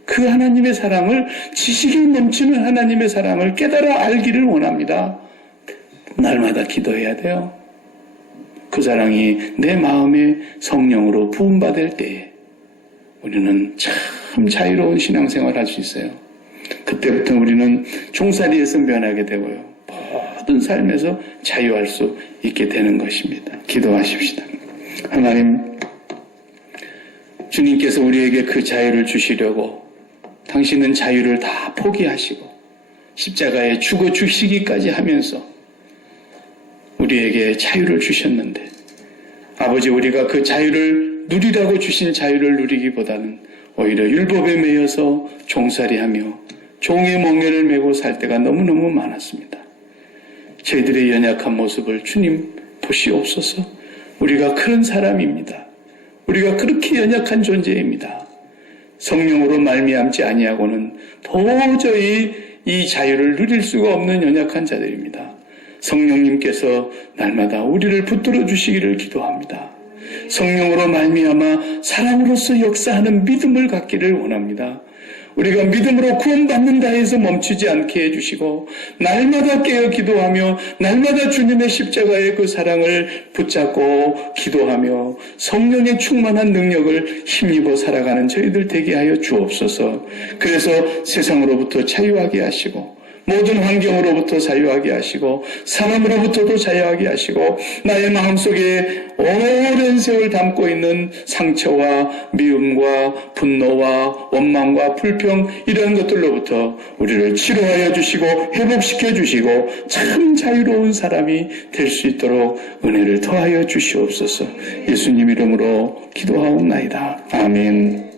그 하나님의 사랑을, 지식이 넘치는 하나님의 사랑을 깨달아 알기를 원합니다. 날마다 기도해야 돼요. 그 사랑이 내 마음에 성령으로 부음받을 때 우리는 참 자유로운 신앙생활을 할 수 있어요. 그때부터 우리는 종살이에서 면하게 되고요. 모든 삶에서 자유할 수 있게 되는 것입니다. 기도하십시다. 하나님, 주님께서 우리에게 그 자유를 주시려고 당신은 자유를 다 포기하시고 십자가에 죽어 주시기까지 하면서 우리에게 자유를 주셨는데, 아버지, 우리가 그 자유를 누리라고 주신 자유를 누리기보다는 오히려 율법에 매여서 종살이하며 종의 멍에를 메고 살 때가 너무너무 많았습니다. 저희들의 연약한 모습을 주님 보시옵소서. 우리가 그런 사람입니다. 우리가 그렇게 연약한 존재입니다. 성령으로 말미암지 아니하고는 도저히 이 자유를 누릴 수가 없는 연약한 자들입니다. 성령님께서 날마다 우리를 붙들어 주시기를 기도합니다. 성령으로 말미암아 사람으로서 역사하는 믿음을 갖기를 원합니다. 우리가 믿음으로 구원받는다 해서 멈추지 않게 해주시고 날마다 깨어 기도하며 날마다 주님의 십자가의 그 사랑을 붙잡고 기도하며 성령의 충만한 능력을 힘입어 살아가는 저희들 되게 하여 주옵소서. 그래서 세상으로부터 자유하게 하시고 모든 환경으로부터 자유하게 하시고 사람으로부터도 자유하게 하시고 나의 마음속에 오랜 세월 담고 있는 상처와 미움과 분노와 원망과 불평 이런 것들로부터 우리를 치료하여 주시고 회복시켜 주시고 참 자유로운 사람이 될 수 있도록 은혜를 더하여 주시옵소서. 예수님 이름으로 기도하옵나이다. 아멘.